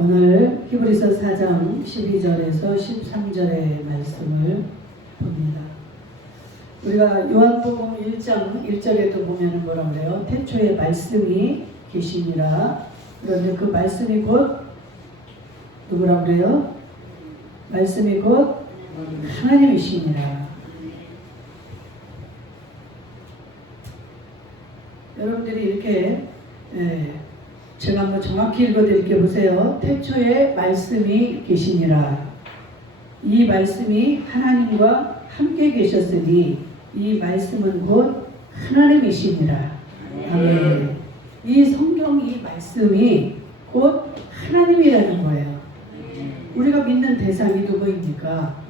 오늘 히브리서 4장 12절에서 13절의 말씀을 봅니다. 우리가 요한복음 1장 1절에도 보면 뭐라고 그래요? 태초에 말씀이 계시니라. 그런데 그 말씀이 곧 누구라고 그래요? 말씀이 곧 하나님이시니라. 여러분들이 이렇게 제가 한번 정확히 읽어드릴게요. 보세요. 태초에 말씀이 계시니라. 이 말씀이 하나님과 함께 계셨으니 이 말씀은 곧 하나님이시니라. 아멘. 이 성경 이 말씀이 곧 하나님이라는 거예요. 우리가 믿는 대상이 누구입니까?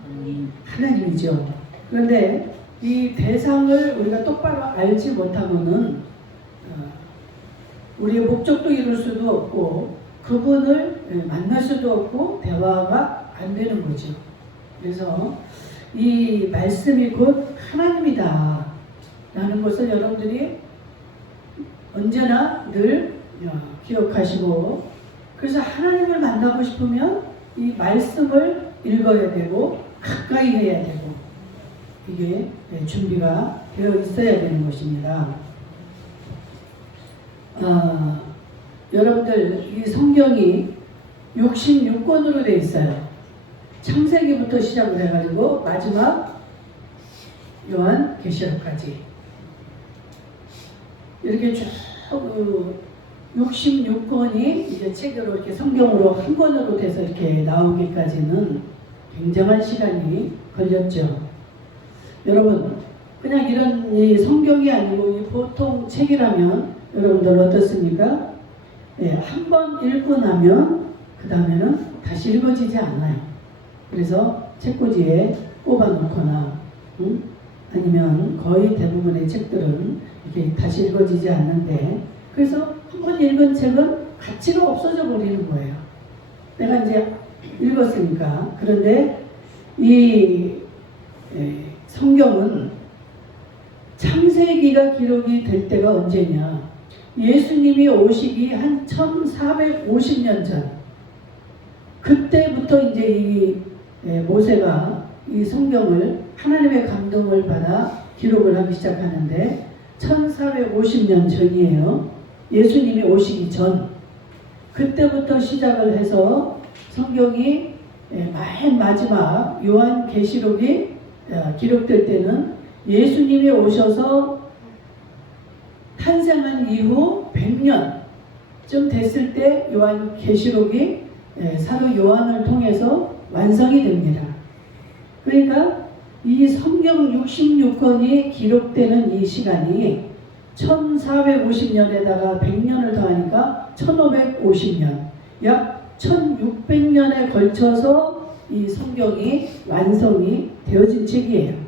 하나님이죠. 그런데 이 대상을 우리가 똑바로 알지 못하면은 우리의 목적도 이룰 수도 없고 그분을 만날 수도 없고 대화가 안 되는 거죠. 그래서 이 말씀이 곧 하나님이다 라는 것을 여러분들이 언제나 늘 기억하시고, 그래서 하나님을 만나고 싶으면 이 말씀을 읽어야 되고 가까이 해야 되고 이게 준비가 되어 있어야 되는 것입니다. 여러분들 이 성경이 66권으로 되어 있어요. 창세기부터 시작을 해가지고 마지막 요한계시록까지 이렇게 쭉 66권이 이제 책으로 이렇게 성경으로 한 권으로 돼서 이렇게 나오기까지는 굉장한 시간이 걸렸죠. 여러분, 그냥 이런 이 성경이 아니고 이 보통 책이라면 여러분들 어떻습니까? 한 번 읽고 나면 그 다음에는 다시 읽어지지 않아요. 그래서 책꽂이에 꼽아놓거나 아니면 거의 대부분의 책들은 이렇게 다시 읽어지지 않는데, 그래서 한 번 읽은 책은 가치가 없어져 버리는 거예요. 내가 이제 읽었으니까. 그런데 이 성경은 창세기가 기록이 될 때가 언제냐? 예수님이 오시기 한 1450년 전, 그때부터 이제 이 모세가 이 성경을 하나님의 감동을 받아 기록을 하기 시작하는데 1450년 전이에요. 예수님이 오시기 전, 그때부터 시작을 해서 성경이 맨 마지막 요한계시록이 기록될 때는 예수님이 오셔서 탄생한 이후 100년쯤 됐을 때 요한계시록이 사도 요한을 통해서 완성이 됩니다. 그러니까 이 성경 66권이 기록되는 이 시간이 1450년에다가 100년을 더하니까 1550년, 약 1600년에 걸쳐서 이 성경이 완성이 되어진 책이에요.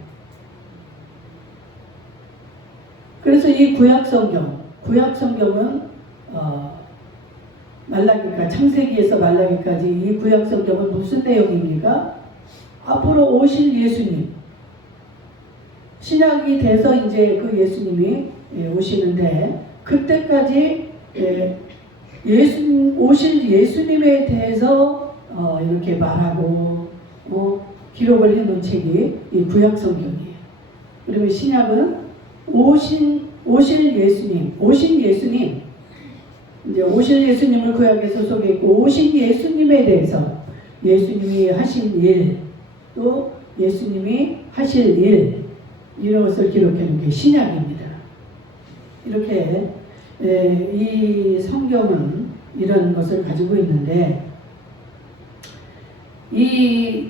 그래서 이 구약성경은 말라기까지, 창세기에서 말라기까지 이 구약성경은 무슨 내용입니까? 앞으로 오실 예수님, 신약이 돼서 이제 그 예수님이 오시는데 그때까지 오실 예수님에 대해서 이렇게 말하고 기록을 해놓은 책이 이 구약성경이에요. 그리고 신약은 오신 예수님, 이제 오실 예수님을 구약에서 소개했고, 오신 예수님에 대해서 예수님이 하신 일, 또 예수님이 하실 일, 이런 것을 기록해 놓은 게 신약입니다. 이렇게 이 성경은 이런 것을 가지고 있는데, 이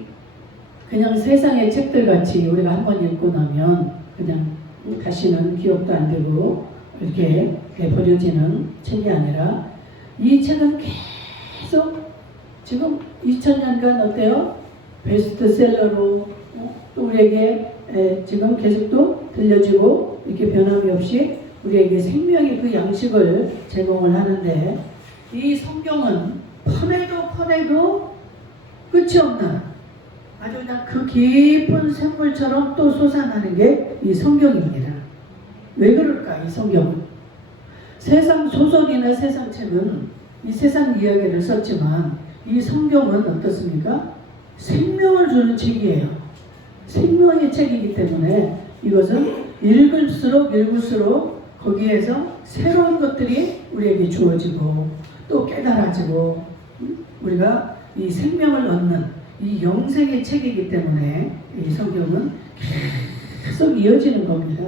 그냥 세상의 책들 같이 우리가 한번 읽고 나면 그냥 다시는 기억도 안 되고 이렇게 버려지는 책이 아니라, 이 책은 계속 지금 2000년간 어때요? 베스트셀러로 또 우리에게 지금 계속 또 들려지고 이렇게 변함이 없이 우리에게 생명의 그 양식을 제공을 하는데, 이 성경은 퍼내도 끝이 없는 아주 그냥 그 깊은 샘물처럼 또 솟아나는 게 이 성경입니다. 왜 그럴까? 이 성경은 세상 소설이나 세상 책은 이 세상 이야기를 썼지만 이 성경은 어떻습니까? 생명을 주는 책이에요. 생명의 책이기 때문에 이것은 읽을수록 거기에서 새로운 것들이 우리에게 주어지고 또 깨달아지고 우리가 이 생명을 얻는 이 영생의 책이기 때문에 이 성경은 계속 이어지는 겁니다.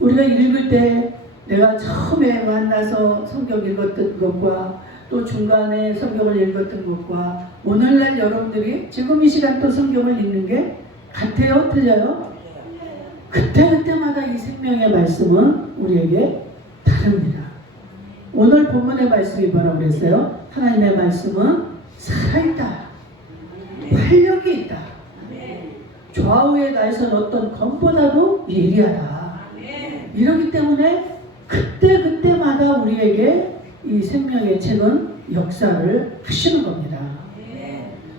우리가 읽을 때 내가 처음에 만나서 성경 읽었던 것과 또 중간에 성경을 읽었던 것과 오늘날 여러분들이 지금 이 시간 또 성경을 읽는 게 같아요? 틀려요? 그때마다 이 생명의 말씀은 우리에게 다릅니다. 오늘 본문의 말씀이 뭐라고 그랬어요? 하나님의 말씀은 살아있다. 활력이 있다. 좌우에 나선 어떤 검보다도 예리하다. 이러기 때문에 그때마다 우리에게 이 생명의 책은 역사를 하시는 겁니다.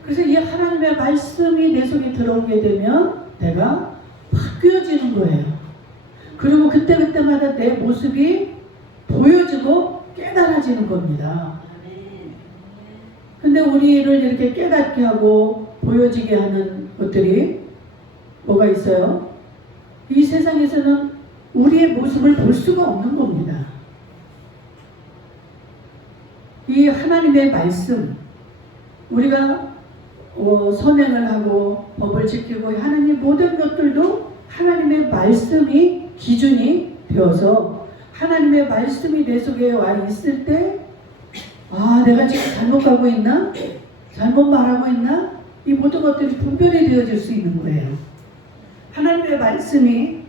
그래서 이 하나님의 말씀이 내 속에 들어오게 되면 내가 바뀌어지는 거예요. 그리고 그때마다 내 모습이 보여지고 깨달아지는 겁니다. 근데 우리를 이렇게 깨닫게 하고 보여지게 하는 것들이 뭐가 있어요? 이 세상에서는 우리의 모습을 볼 수가 없는 겁니다. 이 하나님의 말씀, 우리가 선행을 하고 법을 지키고 하나님 모든 것들도 하나님의 말씀이 기준이 되어서 하나님의 말씀이 내 속에 와 있을 때 내가 지금 잘못 가고 있나? 잘못 말하고 있나? 이 모든 것들이 분별이 되어질 수 있는 거예요. 하나님의 말씀이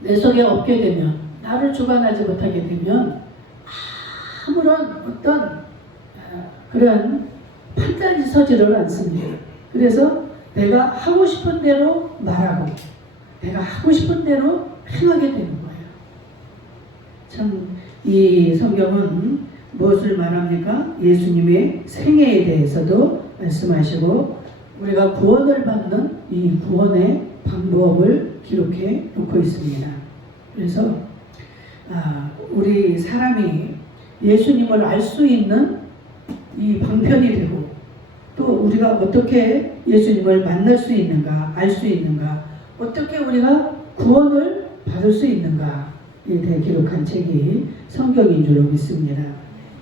내 속에 없게 되면, 나를 주관하지 못하게 되면 아무런 어떤 그런 판단이 서지를 않습니다. 그래서 내가 하고 싶은 대로 말하고 내가 하고 싶은 대로 행하게 되는 거예요. 참 이 성경은 무엇을 말합니까? 예수님의 생애에 대해서도 말씀하시고 우리가 구원을 받는 이 구원의 방법을 기록해 놓고 있습니다. 그래서 우리 사람이 예수님을 알 수 있는 이 방편이 되고 또 우리가 어떻게 예수님을 만날 수 있는가, 알 수 있는가, 어떻게 우리가 구원을 받을 수 있는가에 대해 기록한 책이 성경인 줄로 믿습니다.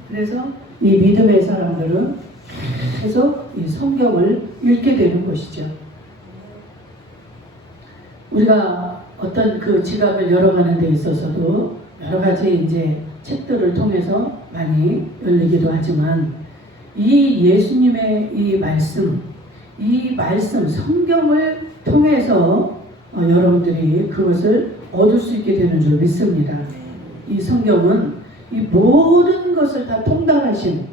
그래서 이 믿음의 사람들은 계속 이 성경을 읽게 되는 것이죠. 우리가 어떤 그 지갑을 열어가는 데 있어서도 여러 가지 이제 책들을 통해서 많이 열리기도 하지만 이 예수님의 이 말씀 성경을 통해서 여러분들이 그것을 얻을 수 있게 되는 줄 믿습니다. 이 성경은 이 모든 것을 다 통달하신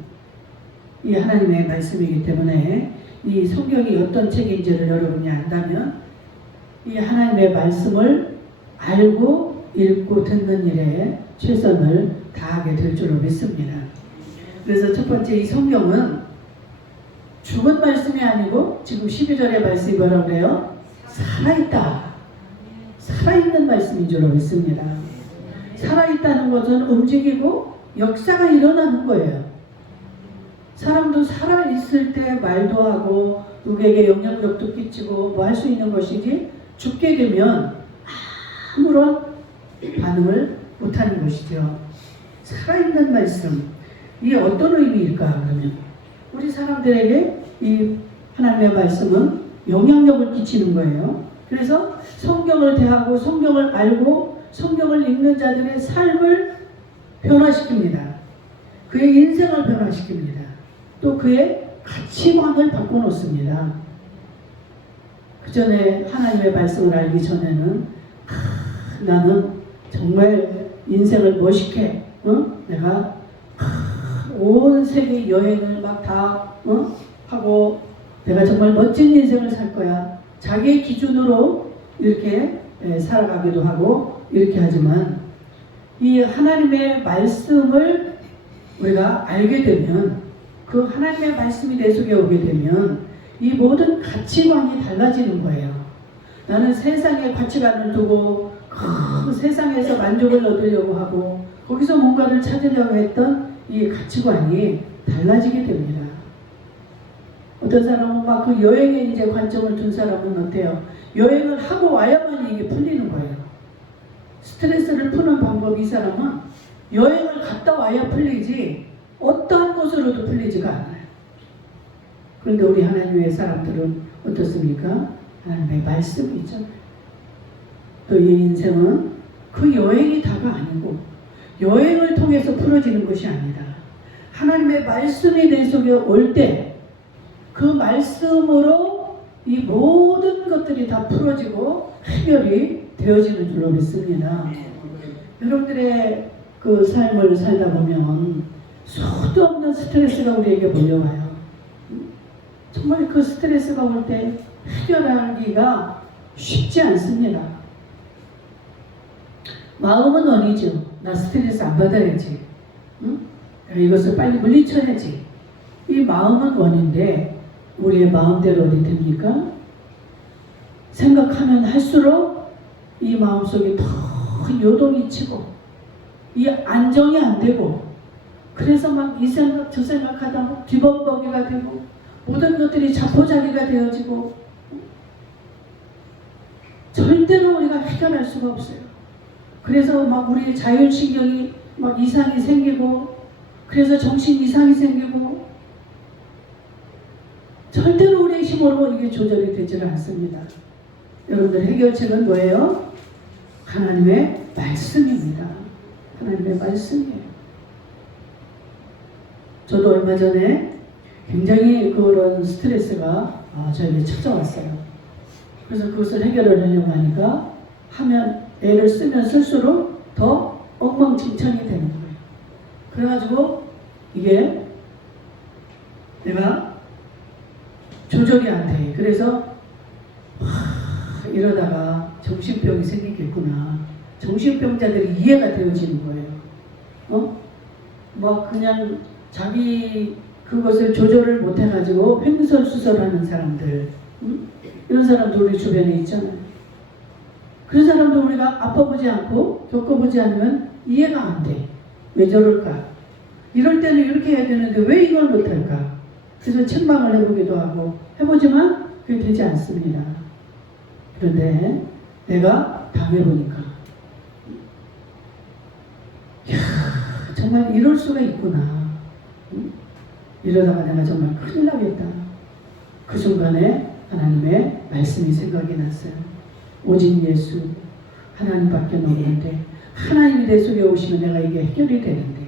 이 하나님의 말씀이기 때문에 이 성경이 어떤 책인지를 여러분이 안다면 이 하나님의 말씀을 알고 읽고 듣는 일에 최선을 다하게 될 줄로 믿습니다. 그래서 첫 번째 이 성경은 죽은 말씀이 아니고 지금 12절의 말씀이 뭐라고 해요? 살아있다. 살아있는 말씀인 줄로 믿습니다. 살아있다는 것은 움직이고 역사가 일어나는 거예요. 사람도 살아있을 때 말도 하고 누구에게 영향력도 끼치고 뭐 할 수 있는 것이지 죽게 되면 아무런 반응을 못하는 것이죠. 살아있는 말씀, 이게 어떤 의미일까? 그러면 우리 사람들에게 이 하나님의 말씀은 영향력을 끼치는 거예요. 그래서 성경을 대하고 성경을 알고 성경을 읽는 자들의 삶을 변화시킵니다. 그의 인생을 변화시킵니다. 또 그의 가치관을 바꿔놓습니다. 그 전에 하나님의 말씀을 알기 전에는 나는 정말 인생을 멋있게 내가 온 세계 여행을 막 다 하고 내가 정말 멋진 인생을 살 거야. 자기의 기준으로 이렇게 살아가기도 하고 이렇게 하지만 이 하나님의 말씀을 우리가 알게 되면 그 하나님의 말씀이 내 속에 오게 되면 이 모든 가치관이 달라지는 거예요. 나는 세상의 가치관을 두고 그 세상에서 만족을 얻으려고 하고 거기서 뭔가를 찾으려고 했던 이 가치관이 달라지게 됩니다. 어떤 사람은 막 그 여행에 이제 관점을 둔 사람은 어때요? 여행을 하고 와야만 이게 풀리는 거예요. 스트레스를 푸는 방법이 이 사람은 여행을 갔다 와야 풀리지 어떠한 것으로도 풀리지가 않아요. 그런데 우리 하나님의 사람들은 어떻습니까? 하나님의 말씀이 있잖아요. 또 이 인생은 그 여행이 다가 아니고 여행을 통해서 풀어지는 것이 아니라 하나님의 말씀이 내 속에 올 때 그 말씀으로 이 모든 것들이 다 풀어지고 해결이 되어지는 줄로 믿습니다. 여러분들의 그 삶을 살다 보면 수도 없는 스트레스가 우리에게 몰려와요. 정말 그 스트레스가 올 때 해결하기가 쉽지 않습니다. 마음은 원이죠. 나 스트레스 안 받아야지. 응? 이것을 빨리 물리쳐야지. 이 마음은 원인데 우리의 마음대로 어디 됩니까? 생각하면 할수록 이 마음속에 더 요동이 치고 이 안정이 안 되고 그래서 막 이 생각 저 생각하다 뒤범벅이가 되고 모든 것들이 자포자기가 되어지고 절대로 우리가 해결할 수가 없어요. 그래서 막 우리의 자율신경이 막 이상이 생기고 그래서 정신 이상이 생기고 절대로 우리의 힘으로 이게 조절이 되지를 않습니다. 여러분들 해결책은 뭐예요? 하나님의 말씀입니다. 하나님의 말씀이에요. 저도 얼마 전에 굉장히 그런 스트레스가 저에게 찾아왔어요. 그래서 그것을 해결을 하려고 하니까 애를 쓰면 쓸수록 더 엉망진창이 되는 거예요. 그래가지고 이게 내가 조절이 안 돼. 그래서 이러다가 정신병이 생기겠구나. 정신병자들이 이해가 되어지는 거예요. 막 그냥 자기 그것을 조절을 못 해가지고 횡설수설하는 사람들, 이런 사람도 우리 주변에 있잖아요. 그런 사람도 우리가 아파보지 않고 겪어보지 않으면 이해가 안 돼. 왜 저럴까? 이럴 때는 이렇게 해야 되는데 왜 이걸 못할까? 그래서 책망을 해보기도 하고 해보지만 그게 되지 않습니다. 그런데 내가 당해보니까 이야, 정말 이럴 수가 있구나. 이러다가 내가 정말 큰일 나겠다. 그 순간에 하나님의 말씀이 생각이 났어요. 오직 예수 하나님밖에 없는데 하나님이 내 속에 오시면 내가 이게 해결이 되는데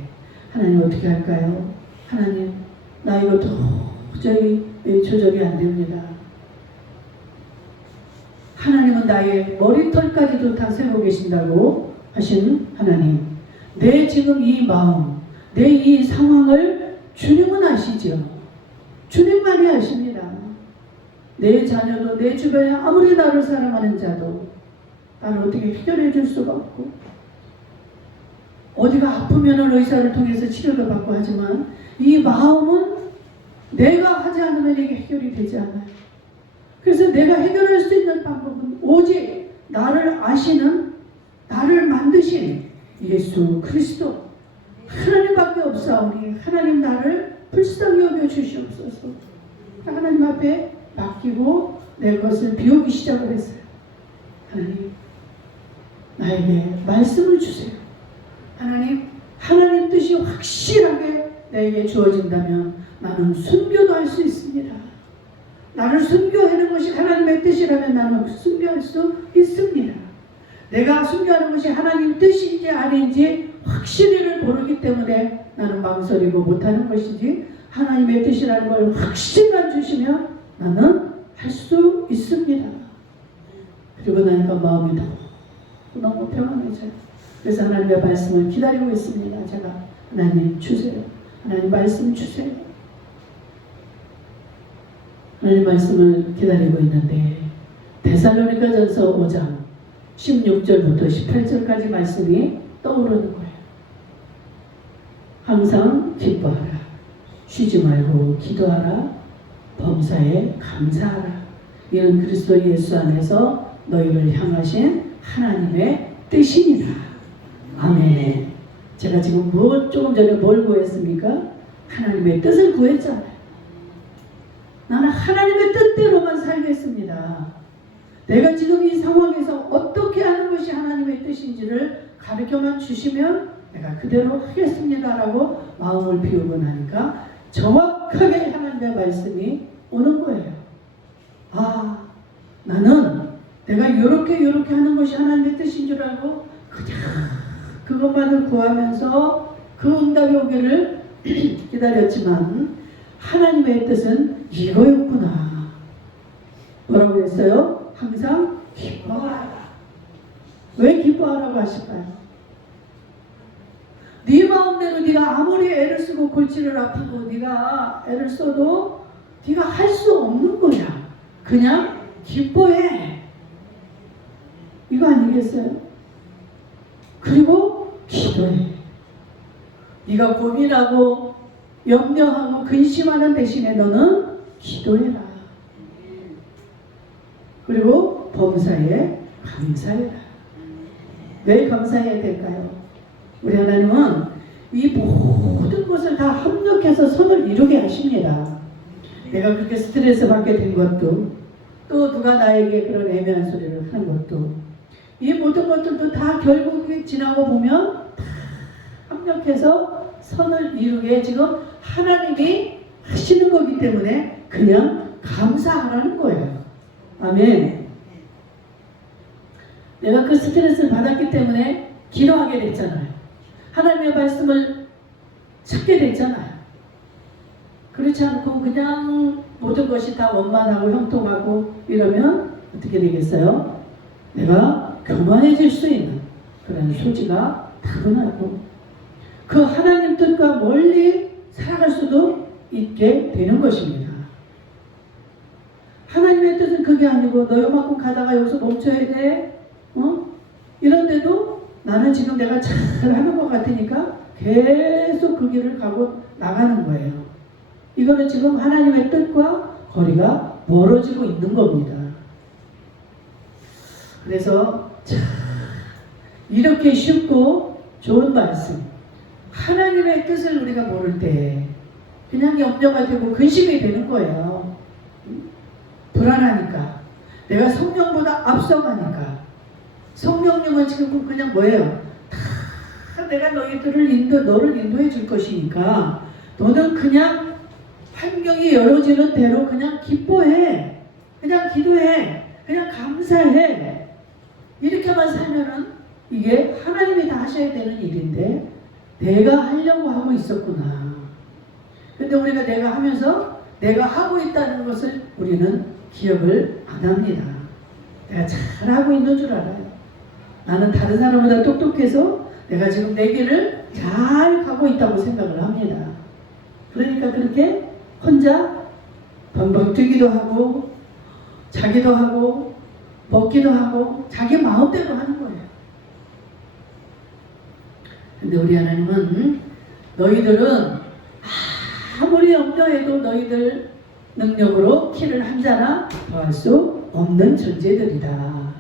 하나님 어떻게 할까요? 하나님 나 이거 도저히 조절이 안 됩니다. 하나님은 나의 머리털까지도 다 세고 계신다고 하시는 하나님, 내 지금 이 마음, 내 이 상황을 주님은 아시죠. 주님만이 아십니다. 내 자녀도 내 주변에 아무리 나를 사랑하는 자도 나를 어떻게 해결해 줄 수가 없고 어디가 아프면 의사를 통해서 치료를 받고 하지만 이 마음은 내가 하지 않으면 이게 해결이 되지 않아요. 그래서 내가 해결할 수 있는 방법은 오직 나를 아시는, 나를 만드신 예수 그리스도 하나님밖에 없사오니 하나님 나를 불쌍히 여겨 주시옵소서. 하나님 앞에 맡기고 내 것을 비우기 시작을 했어요. 하나님 나에게 말씀을 주세요. 하나님 뜻이 확실하게 내게 주어진다면 나는 순교도 할 수 있습니다. 나를 순교하는 것이 하나님의 뜻이라면 나는 순교할 수 있습니다. 내가 순교하는 것이 하나님 뜻인지 아닌지 확실히를 모르기 때문에 나는 망설이고 못하는 것이지 하나님의 뜻이라는 걸 확신만 주시면 나는 할 수 있습니다. 그리고 나니까 마음이 너무 평안해져요. 그래서 하나님의 말씀을 기다리고 있습니다. 제가 하나님 주세요. 하나님 말씀 주세요. 하나님 말씀을 기다리고 있는데 데살로니가전서 5장 16절부터 18절까지 말씀이 떠오르는 거예요. 항상 기뻐하라. 쉬지 말고 기도하라. 범사에 감사하라. 이는 그리스도 예수 안에서 너희를 향하신 하나님의 뜻이니라. 아멘. 제가 지금 조금 전에 뭘 구했습니까? 하나님의 뜻을 구했잖아요. 나는 하나님의 뜻대로만 살겠습니다. 내가 지금 이 상황에서 어떻게 하는 것이 하나님의 뜻인지를 가르쳐만 주시면 내가 그대로 하겠습니다라고 마음을 비우고 나니까 정확하게 하나님의 말씀이 오는 거예요. 아, 나는 내가 이렇게 하는 것이 하나님의 뜻인 줄 알고 그냥 그것만을 구하면서 그 응답이 오기를 기다렸지만 하나님의 뜻은 이거였구나. 뭐라고 했어요? 항상 기뻐하라. 왜 기뻐하라고 하실까요? 네 마음대로 네가 아무리 애를 쓰고 골치를 아프고 네가 애를 써도 네가 할 수 없는 거야. 그냥 기뻐해. 이거 아니겠어요? 그리고 기도해. 네가 고민하고 염려하고 근심하는 대신에 너는 기도해라. 그리고 범사에 감사해라. 왜 감사해야 될까요? 우리 하나님은 이 모든 것을 다 합력해서 선을 이루게 하십니다. 내가 그렇게 스트레스 받게 된 것도, 또 누가 나에게 그런 애매한 소리를 하는 것도, 이 모든 것들도 다 결국에 지나고 보면 다 합력해서 선을 이루게 지금 하나님이 하시는 거기 때문에 그냥 감사하라는 거예요. 아멘. 내가 그 스트레스를 받았기 때문에 기도하게 됐잖아요. 하나님의 말씀을 찾게 됐잖아요. 그렇지 않고 그냥 모든 것이 다 원만하고 형통하고 이러면 어떻게 되겠어요? 내가 교만해질 수 있는 그런 소지가 타고나고 그 하나님 뜻과 멀리 살아갈 수도 있게 되는 것입니다. 하나님의 뜻은 그게 아니고 너 요만큼 가다가 여기서 멈춰야 돼. 이런데도 나는 지금 내가 잘하는 것 같으니까 계속 그 길을 가고 나가는 거예요. 이거는 지금 하나님의 뜻과 거리가 멀어지고 있는 겁니다. 그래서 이렇게 쉽고 좋은 말씀, 하나님의 뜻을 우리가 모를 때 그냥 염려가 되고 근심이 되는 거예요. 불안하니까, 내가 성령보다 앞서가니까. 성령님은 지금 그냥 뭐예요? 다 내가 너를 인도해 줄 것이니까 너는 그냥 환경이 열어지는 대로 그냥 기뻐해, 그냥 기도해, 그냥 감사해. 이렇게만 살면은 이게 하나님이 다 하셔야 되는 일인데 내가 하려고 하고 있었구나. 근데 우리가 내가 하면서 내가 하고 있다는 것을 우리는 기억을 안 합니다. 내가 잘하고 있는 줄 알아요. 나는 다른 사람보다 똑똑해서 내가 지금 내 길을 잘 가고 있다고 생각을 합니다. 그러니까 그렇게 혼자 벙벙 뛰기도 하고 자기도 하고 먹기도 하고 자기 마음대로 하는 거예요. 근데 우리 하나님은 너희들은 아무리 염려해도 너희들 능력으로 키를 한 자나 더할 수 없는 존재들이다.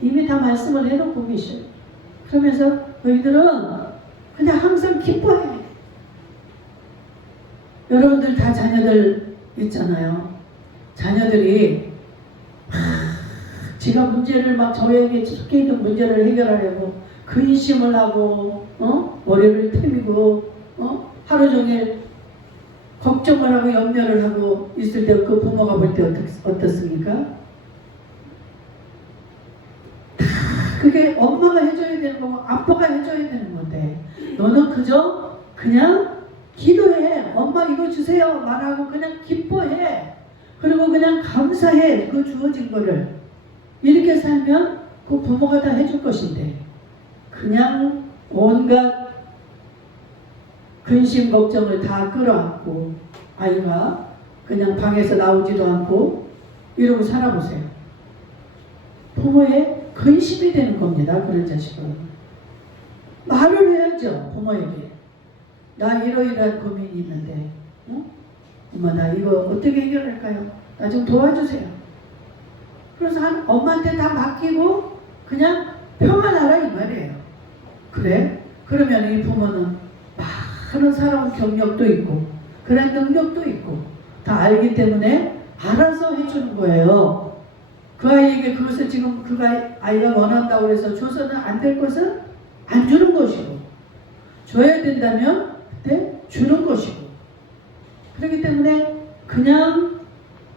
이미 다 말씀을 해놓고 계셔요. 그러면서 너희들은 그냥 항상 기뻐해. 여러분들 다 자녀들 있잖아요. 자녀들이 지가 문제를 막 저에게 속해 있는 문제를 해결하려고 근심을 하고 머리를 태우고 하루 종일 걱정을 하고 염려를 하고 있을 때 그 부모가 볼 때 어떻습니까? 그게 엄마가 해줘야 되는 거고 아빠가 해줘야 되는 건데 너는 그저 그냥 기도해. 엄마 이거 주세요 말하고 그냥 기뻐해. 그리고 그냥 감사해. 그 주어진 거를. 이렇게 살면 그 부모가 다 해줄 것인데 그냥 온갖 근심 걱정을 다 끌어안고 아이가 그냥 방에서 나오지도 않고 이러고 살아보세요. 부모의 근심이 되는 겁니다. 그런 자식은. 말을 해야죠. 부모에게. 나 이러이러한 고민이 있는데 엄마 나 이거 어떻게 해결할까요? 나 좀 도와주세요. 그래서 엄마한테 다 맡기고 그냥 평안하라 이 말이에요. 그래? 그러면 이 부모는 많은 살아온 경력도 있고 그런 능력도 있고 다 알기 때문에 알아서 해주는 거예요. 그 아이에게 그것을 지금 그 아이가 원한다고 해서 줘서는 안 될 것은 안 주는 것이고, 줘야 된다면 그때 주는 것이고, 그렇기 때문에 그냥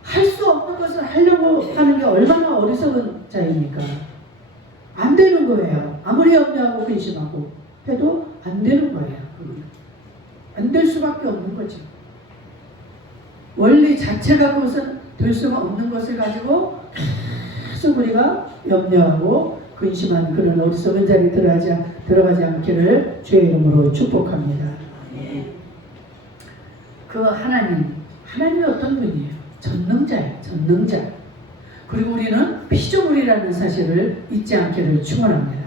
할 수 없는 것을 하려고 하는 게 얼마나 어리석은 자입니까? 안 되는 거예요. 아무리 염려하고 근심하고 해도 안 되는 거예요. 안 될 수밖에 없는 거죠. 원리 자체가 그것은 될 수가 없는 것을 가지고 계속 우리가 염려하고 근심하는 그런 어리석은 자리에 들어가지 않기를 주의 이름으로 축복합니다. 그 하나님이 어떤 분이에요? 전능자예요. 전능자. 그리고 우리는 피조물이라는 사실을 잊지 않기를 축원합니다.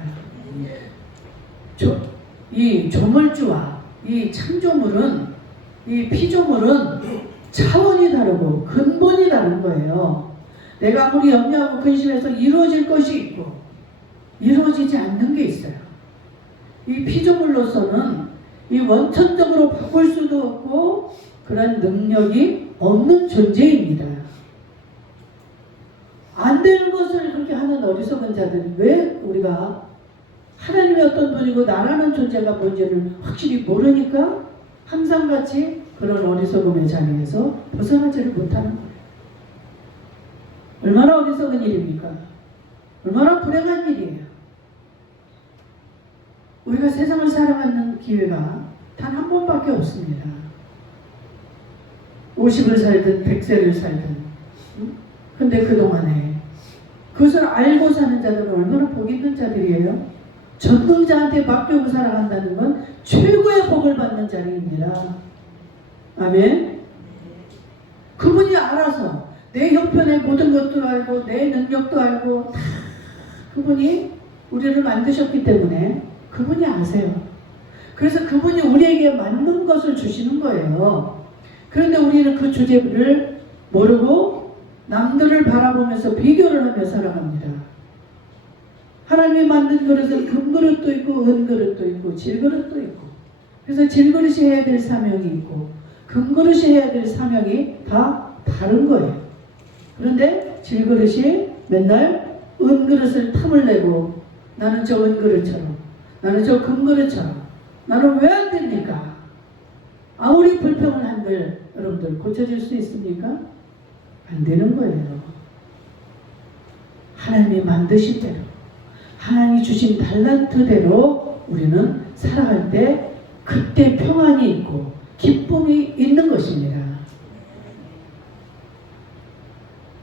이 조물주와 이 창조물은, 이 피조물은 차원이 다르고 근본이 다른 거예요. 내가 아무리 염려하고 근심해서 이루어질 것이 있고 이루어지지 않는 게 있어요. 이 피조물로서는 이 원천적으로 바꿀 수도 없고 그런 능력이 없는 존재입니다. 안 되는 것을 그렇게 하는 어리석은 자들이 왜 우리가 하나님이 어떤 분이고 나라는 존재가 뭔지를 확실히 모르니까 항상 같이 그런 어리석음의 자리에서 벗어나지를 못하는 거예요. 얼마나 어리석은 일입니까? 얼마나 불행한 일이에요. 우리가 세상을 살아가는 기회가 단 한 번밖에 없습니다. 50을 살든 100세를 살든. 근데 그동안에 그것을 알고 사는 자들은 얼마나 복 있는 자들이에요. 전능자한테 맡기고 살아간다는 건 최고의 복을 받는 자리입니다. 아멘. 그분이 알아서 내 형편의 모든 것도 알고 내 능력도 알고 다 그분이 우리를 만드셨기 때문에 그분이 아세요. 그래서 그분이 우리에게 맞는 것을 주시는 거예요. 그런데 우리는 그 주제를 모르고 남들을 바라보면서 비교를 하며 살아갑니다. 하나님이 만든 그릇은 금그릇도 있고 은그릇도 있고 질그릇도 있고, 그래서 질그릇이 해야 될 사명이 있고 금그릇이 해야 될 사명이 다 다른 거예요. 그런데 질그릇이 맨날 은그릇을 탐을 내고 나는 저 은그릇처럼, 나는 저 금그릇처럼, 나는 왜 안 됩니까? 아무리 불평을 한들 여러분들 고쳐질 수 있습니까? 안 되는 거예요. 하나님이 만드신 대로, 하나님이 주신 달란트대로 우리는 살아갈 때 그때 평안이 있고 기쁨이 있는 것입니다.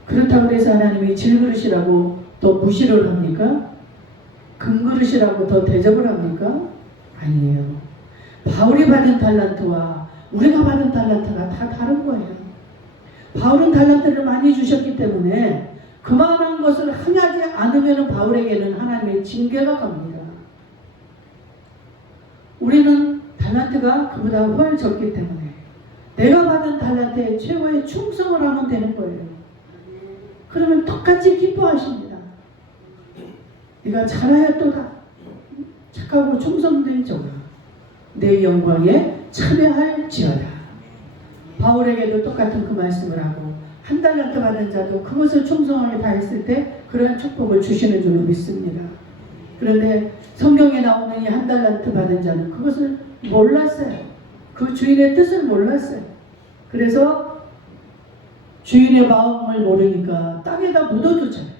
그렇다고 해서 하나님이 질그릇이라고 더 무시를 합니까? 금그릇이라고 더 대접을 합니까? 아니에요. 바울이 받은 달란트와 우리가 받은 달란트가 다 다른 거예요. 바울은 달란트를 많이 주셨기 때문에 그만한 것을 행하지 않으면 바울에게는 하나님의 징계가 갑니다. 우리는 달란트가 그보다 훨 적기 때문에 내가 받은 달란트에 최고의 충성을 하면 되는 거예요. 그러면 똑같이 기뻐하십니다. 네가 잘하였도다. 착하고 충성된 자가 내 영광에 참여할지어다. 바울에게도 똑같은 그 말씀을 하고 한 달란트 받은 자도 그것을 충성하게 다 했을 때 그런 축복을 주시는 줄로 믿습니다. 그런데 성경에 나오는 이 한 달란트 받은 자는 그것을 몰랐어요. 그 주인의 뜻을 몰랐어요. 그래서 주인의 마음을 모르니까 땅에다 묻어두잖아요.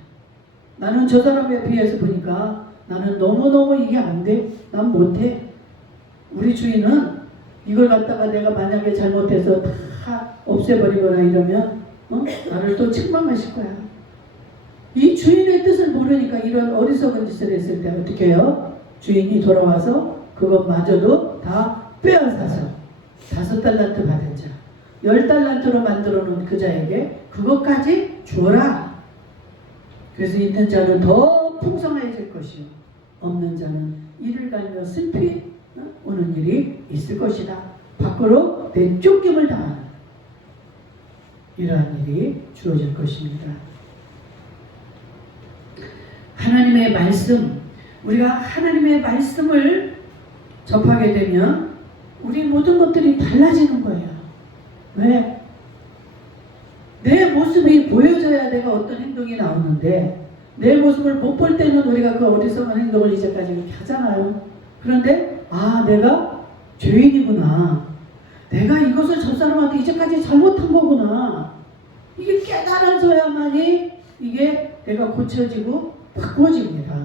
나는 저 사람에 비해서 보니까 나는 너무너무 이게 안 돼. 난 못해. 우리 주인은 이걸 갖다가 내가 만약에 잘못해서 다 없애버리거나 이러면 나를 또 책망하실 거야. 이 주인의 뜻을 모르니까 이런 어리석은 짓을 했을 때 어떻게 해요? 주인이 돌아와서 그것마저도 다 빼앗아서 5달란트 받은 자, 10달란트로 만들어 놓은 그 자에게 그것까지 주어라. 그래서 있는 자는 더 풍성해질 것이요 없는 자는 이를 갈며 슬피 오는 일이 있을 것이다. 밖으로 내쫓김을 당하는 이러한 일이 주어질 것입니다. 하나님의 말씀, 우리가 하나님의 말씀을 접하게 되면 우리 모든 것들이 달라지는 거예요. 왜? 내 모습이 보여져야 내가 어떤 행동이 나오는데 내 모습을 못 볼 때는 우리가 그 어리석은 행동을 이제까지 이렇게 하잖아요. 그런데 내가 죄인이구나. 내가 이것을 저 사람한테 이제까지 잘못한 거구나. 이게 깨달아져야만이 이게 내가 고쳐지고 바꿔집니다.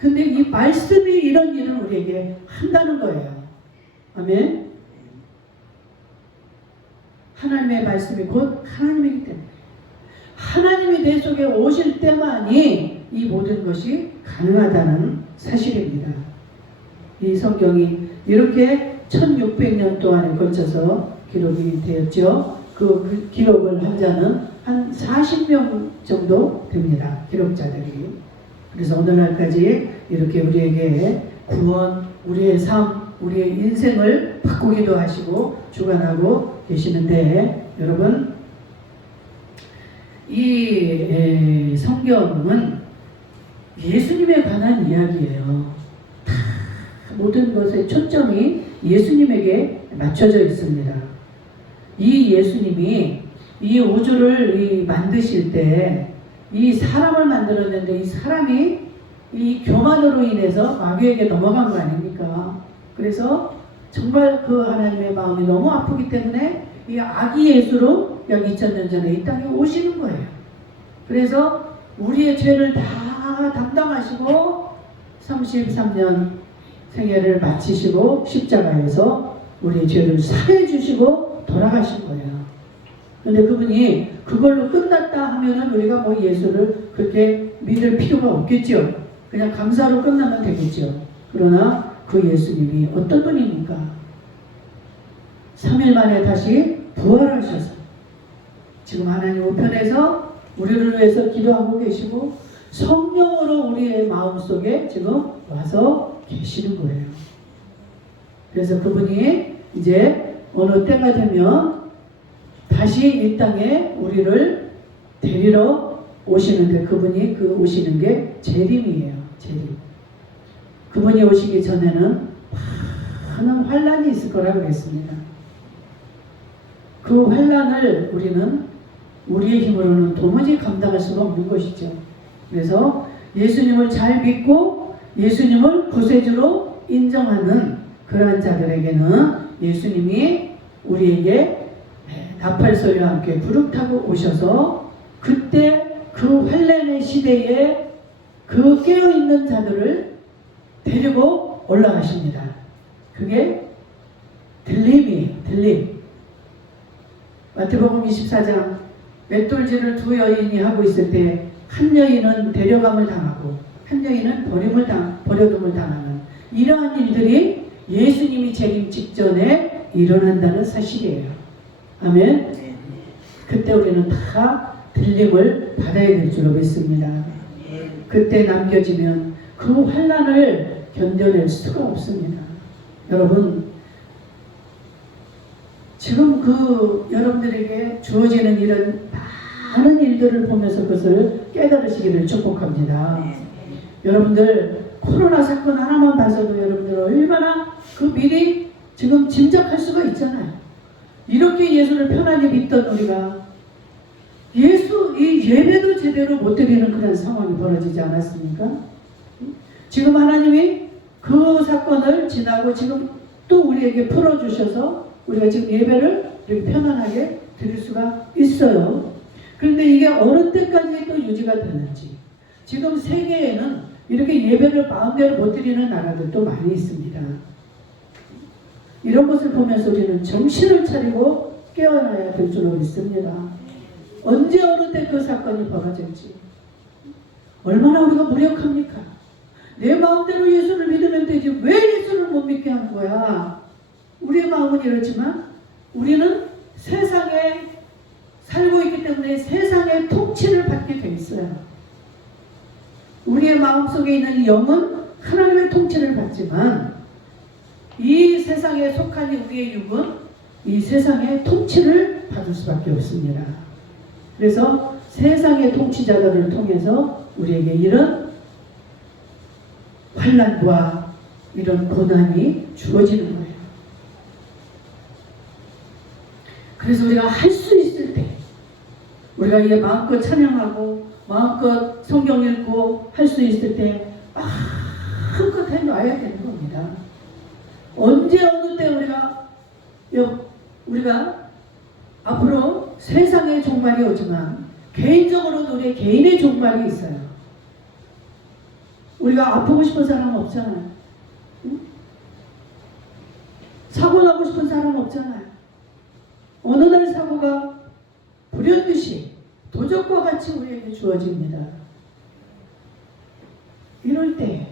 근데 이 말씀이 이런 일을 우리에게 한다는 거예요. 아멘. 하나님의 말씀이 곧 하나님이기 때문에 하나님이 내 속에 오실 때만이 이 모든 것이 가능하다는 사실입니다. 이 성경이 이렇게 1600년 동안에 걸쳐서 기록이 되었죠. 그 기록을 한 자는 한 40명 정도 됩니다. 기록자들이. 그래서 오늘날까지 이렇게 우리에게 구원, 우리의 삶, 우리의 인생을 바꾸기도 하시고 주관하고 계시는데, 여러분, 이 성경은 예수님에 관한 이야기예요. 모든 것의 초점이 예수님에게 맞춰져 있습니다. 이 예수님이 이 우주를 만드실 때 이 사람을 만들었는데 이 사람이 이 교만으로 인해서 마귀에게 넘어간 거 아닙니까? 그래서 정말 그 하나님의 마음이 너무 아프기 때문에 이 아기 예수로 약 2000년 전에 이 땅에 오시는 거예요. 그래서 우리의 죄를 다 담당하시고 33년 생애를 마치시고 십자가에서 우리의 죄를 사해 주시고 돌아가신 거예요. 근데 그분이 그걸로 끝났다 하면은 우리가 뭐 예수를 그렇게 믿을 필요가 없겠죠. 그냥 감사로 끝나면 되겠죠. 그러나 그 예수님이 어떤 분입니까? 3일 만에 다시 부활하셔서 지금 하나님 우편에서 우리를 위해서 기도하고 계시고 성령으로 우리의 마음속에 지금 와서 계시는 거예요. 그래서 그분이 이제 어느 때가 되면 다시 이 땅에 우리를 데리러 오시는데, 그분이 그 오시는 게 재림이에요. 재림. 그분이 오시기 전에는 많은 환란이 있을 거라고 그랬습니다. 그 환란을 우리는 우리의 힘으로는 도무지 감당할 수가 없는 것이죠. 그래서 예수님을 잘 믿고 예수님을 구세주로 인정하는 그러한 자들에게는 예수님이 우리에게 나팔소리와 함께 구름 타고 오셔서 그때 그 환란의 시대에 그 깨어있는 자들을 데리고 올라가십니다. 그게 들림이에요. 들림. 마태복음 24장 맷돌질을 두 여인이 하고 있을 때 한 여인은 데려감을 당하고 한 여인은 버려둠을 당하는 이러한 일들이 예수님이 재림 직전에 일어난다는 사실이에요. 아멘. 그때 우리는 다 들림을 받아야 될 줄로 믿습니다. 그때 남겨지면 그 환란을 견뎌낼 수가 없습니다. 여러분, 지금 그 여러분들에게 주어지는 이런 많은 일들을 보면서 그것을 깨달으시기를 축복합니다. 여러분들 코로나 사건 하나만 봐서도 여러분들 얼마나 그 미리 지금 짐작할 수가 있잖아요. 이렇게 예수를 편하게 믿던 우리가 이 예배도 제대로 못 드리는 그런 상황이 벌어지지 않았습니까? 지금 하나님이 그 사건을 지나고 지금 또 우리에게 풀어주셔서 우리가 지금 예배를 이렇게 편안하게 드릴 수가 있어요. 그런데 이게 어느 때까지 또 유지가 되는지, 지금 세계에는 이렇게 예배를 마음대로 못 드리는 나라들도 많이 있습니다. 이런 것을 보면서 우리는 정신을 차리고 깨어나야 될 줄로 믿습니다. 언제 어느 때 그 사건이 벌어질지. 얼마나 우리가 무력합니까? 내 마음대로 예수를 믿으면 되지 왜 예수를 못 믿게 하는 거야? 우리의 마음은 이렇지만 우리는 세상에 살고 있기 때문에 세상의 통치를 받게 돼 있어요. 우리의 마음속에 있는 이 영은 하나님의 통치를 받지만 이 세상에 속한 우리의 육은 이 세상의 통치를 받을 수밖에 없습니다. 그래서 세상의 통치자들을 통해서 우리에게 이런 환난과 이런 고난이 주어지는 거예요. 그래서 우리가 할 수 있을 때, 우리가 이제 마음껏 찬양하고 마음껏 성경 읽고 할 수 있을 때 마음껏 해놔야 되는 겁니다. 언제 어느 때 우리가 앞으로 세상의 종말이 오지만 개인적으로도 우리 개인의 종말이 있어요. 우리가 아프고 싶은 사람 없잖아요. 응? 사고 나고 싶은 사람 없잖아요. 어느 날 사고가 불현듯이 도적과 같이 우리에게 주어집니다. 이럴 때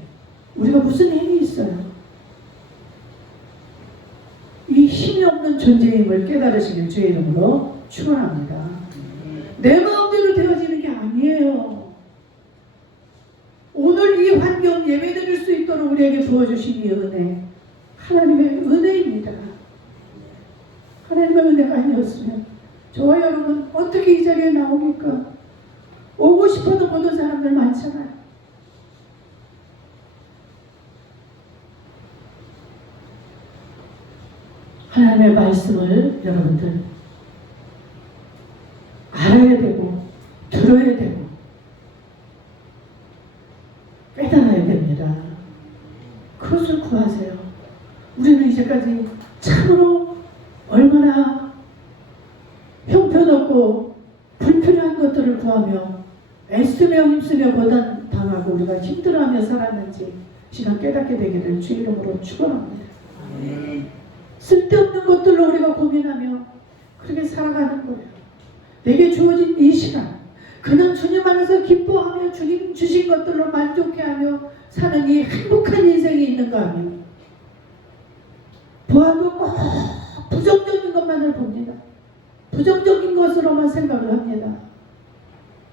우리가 무슨 힘이 있어요? 이 힘이 없는 존재임을 깨달으시길 주의 이름으로 축원합니다. 내 마음대로 되어지는 게 아니에요. 오늘 이 환경 예배드릴 수 있도록 우리에게 부어주신 이 은혜, 하나님의 은혜입니다. 하나님의 은혜가 아니었으면 저와 여러분 어떻게 이 자리에 나옵니까? 오고 싶어도 못 온 사람들 많잖아요. 하나님의 말씀을 여러분들 알아야 되고 들어야 되고 깨달아야 됩니다. 그것을 구하세요. 우리는 이제까지 참으로 얼마나 형편없고 불필요한 것들을 구하며 애쓰며 힘쓰며 고단당하고 우리가 힘들어하며 살았는지 시간 깨닫게 되기를 주 이름으로 축원합니다. 쓸데없는 것들로 우리가 고민하며 그렇게 살아가는 거예요. 내게 주어진 이 시간 그냥 주님 안에서 기뻐하며 주님 주신 것들로 만족해하며 사는 이 행복한 인생이 있는가 하면 보아도 꼭 부정적인 것만을 봅니다. 부정적인 것으로만 생각을 합니다.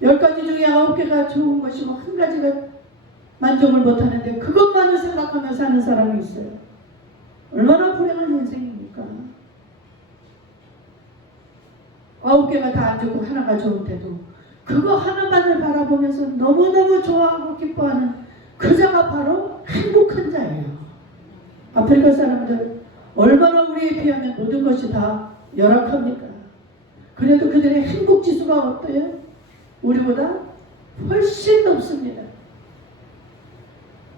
10가지 중에 9개가 좋은 것이고 한 가지가 만족을 못하는데 그것만을 생각하며 사는 사람이 있어요. 얼마나 불행한 인생입니까? 9개가 다 안 좋고 하나가 좋은데도 그거 하나만을 바라보면서 너무너무 좋아하고 기뻐하는 그 자가 바로 행복한 자예요. 아프리카 사람들 얼마나 우리에 비하면 모든 것이 다 열악합니까? 그래도 그들의 행복지수가 어때요? 우리보다 훨씬 높습니다.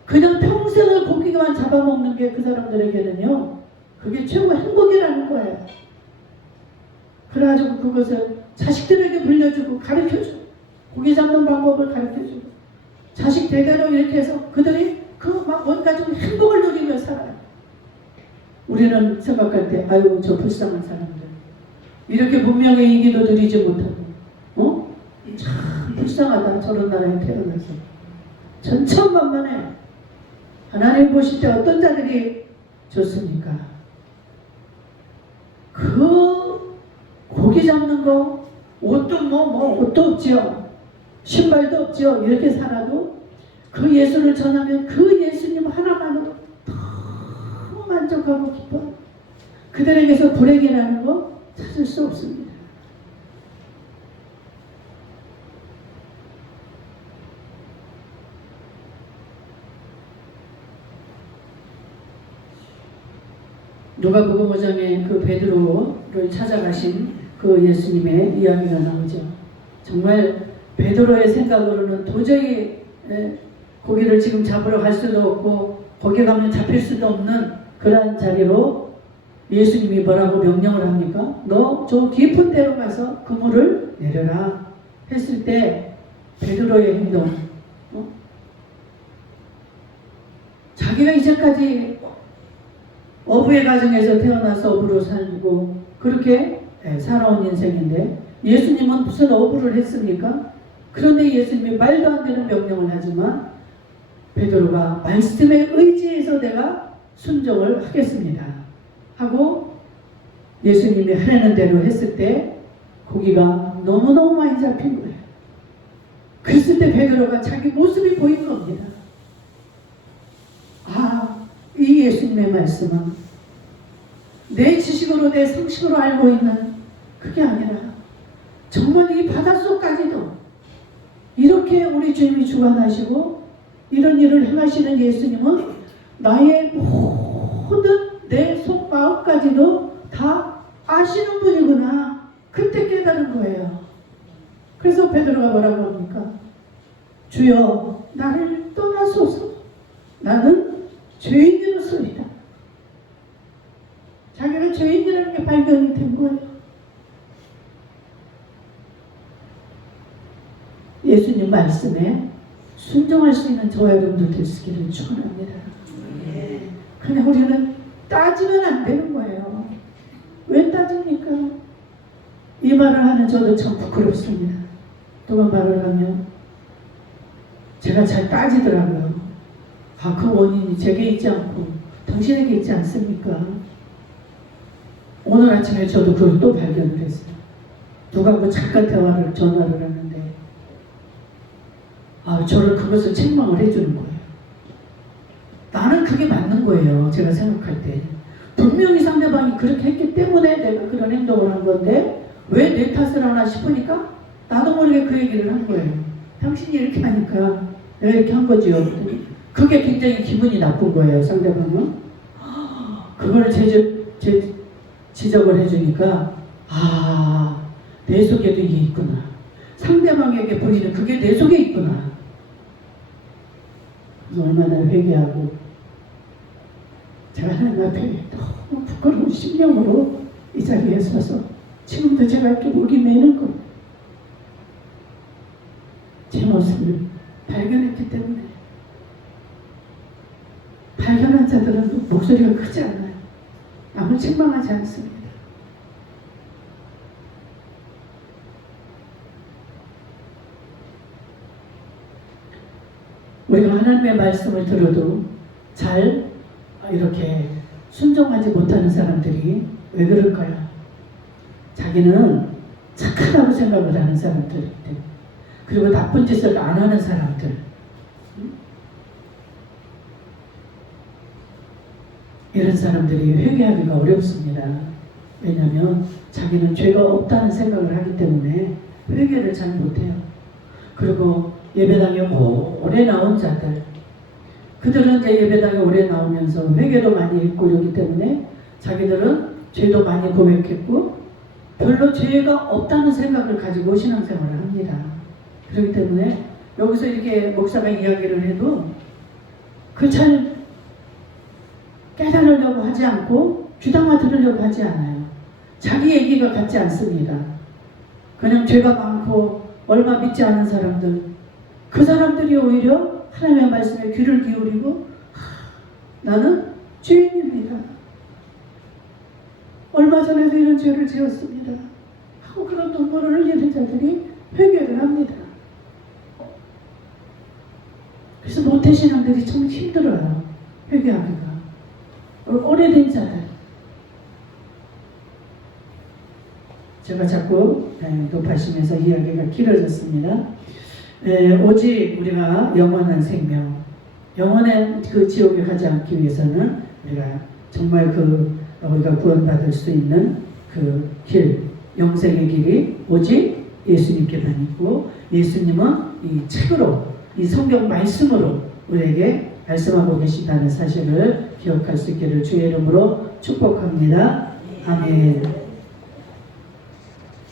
그냥 평생을 고기만 잡아먹는 게 그 사람들에게는요, 그게 최고 행복이라는 거예요. 그래가지고 그것을 자식들에게 물려주고 가르쳐주고 고기 잡는 방법을 가르쳐주고 자식 대대로 이렇게 해서 그들이 뭔가 좀 행복을 누리며 살아요. 우리는 생각할 때 아유 저 불쌍한 사람들 이렇게 문명의 이기도 누리지 못하고 참 불쌍하다. 저런 나라에 태어나서 전천만만해. 하나님 보실 때 어떤 자들이 좋습니까? 그 고기 잡는 거 옷도 옷도 없지요. 신발도 없지요. 이렇게 살아도 그 예수를 전하면 그 예수님 하나만으로 너무 만족하고 기뻐. 그들에게서 불행이라는 거 찾을 수 없습니다. 누가복음 5장에 그 베드로를 찾아가신 그 예수님의 이야기가 나오죠. 정말 베드로의 생각으로는 도저히 고기를 지금 잡으러 갈 수도 없고 거기 가면 잡힐 수도 없는 그러한 자리로 예수님이 뭐라고 명령을 합니까? 너 저 깊은 데로 가서 그물을 내려라 했을 때 베드로의 행동, 자기가 이제까지 어부의 가정에서 태어나서 어부로 살고 그렇게 살아온 인생인데 예수님은 무슨 어부를 했습니까? 그런데 예수님이 말도 안 되는 명령을 하지만 베드로가 말씀에 의지해서 내가 순종을 하겠습니다 하고 예수님이 하라는 대로 했을 때 고기가 너무너무 많이 잡힌 거예요. 그랬을 때 베드로가 자기 모습이 보인 겁니다. 이 예수님의 말씀은 내 지식으로 내 상식으로 알고 있는 그게 아니라 정말 이 바닷속까지도 이렇게 우리 주님이 주관하시고 이런 일을 행하시는 예수님은 나의 모든 내 속마음까지도 다 아시는 분이구나. 그때 깨달은 거예요. 그래서 베드로가 뭐라고 합니까? 주여 나를 떠나소서. 나는 죄인으로서이다. 자기가 죄인이라는 게 발견이 된 거예요. 예수님 말씀에 순종할 수 있는 저와 여러분들 되시기를 축원합니다. 그냥 우리는 따지면 안 되는 거예요. 왜 따집니까? 이 말을 하는 저도 참 부끄럽습니다. 누가 말을 하면 제가 잘 따지더라고요. 아, 그 원인이 제게 있지 않고 당신에게 있지 않습니까? 오늘 아침에 저도 그걸 또 발견을 했어요. 누가 그 잠깐 전화를 하는데 저를 그것을 책망을 해주는 거예요. 나는 그게 맞는 거예요. 제가 생각할 때. 분명히 상대방이 그렇게 했기 때문에 내가 그런 행동을 한 건데 왜 내 탓을 하나 싶으니까 나도 모르게 그 얘기를 한 거예요. 당신이 이렇게 하니까 내가 이렇게 한 거지요. 그게 굉장히 기분이 나쁜 거예요. 상대방은. 그걸 지적을 해주니까 내 속에도 이게 있구나. 상대방에게 보이는 그게 내 속에 있구나. 그래서 얼마나 회개하고 제가 하나님 앞에 너무 부끄러운 심령으로 이 자리에 서서 지금도 제가 이렇게 목이 메는 거 제 모습을 발견했기 때문에 발견한 자들은 목소리가 크지 않아요. 남을 책망하지 않습니다. 우리가 하나님의 말씀을 들어도 잘 이렇게 순종하지 못하는 사람들이 왜 그럴까요? 자기는 착하다고 생각을 하는 사람들, 그리고 나쁜 짓을 안 하는 사람들, 이런 사람들이 회개하기가 어렵습니다. 왜냐하면 자기는 죄가 없다는 생각을 하기 때문에 회개를 잘 못해요. 그리고 예배당에 오래 나온 자들, 그들은 이제 예배당에 오래 나오면서 회개도 많이 읽고 이러기 때문에 자기들은 죄도 많이 고백했고 별로 죄가 없다는 생각을 가지고 신앙생활을 합니다. 그렇기 때문에 여기서 이렇게 목사가 이야기를 해도 그 잘 깨달으려고 하지 않고 귀담아 들으려고 하지 않아요. 자기 얘기가 같지 않습니다. 그냥 죄가 많고 얼마 믿지 않은 사람들, 그 사람들이 오히려 하나님의 말씀에 귀를 기울이고 나는 죄인입니다. 얼마 전에도 이런 죄를 지었습니다. 하고 그런 눈물을 흘리는 자들이 회개를 합니다. 그래서 모태신앙들이 참 힘들어요. 회개하기가. 오래된 자들. 제가 자꾸 높아지면서 이야기가 길어졌습니다. 오직 우리가 영원한 생명, 영원한 그 지옥에 가지 않기 위해서는 우리가 정말 우리가 구원받을 수 있는 그 길, 영생의 길이 오직 예수님께만 있고, 예수님은 이 책으로, 이 성경 말씀으로 우리에게 말씀하고 계신다는 사실을 기억할 수 있기를 주의 이름으로 축복합니다. 아멘.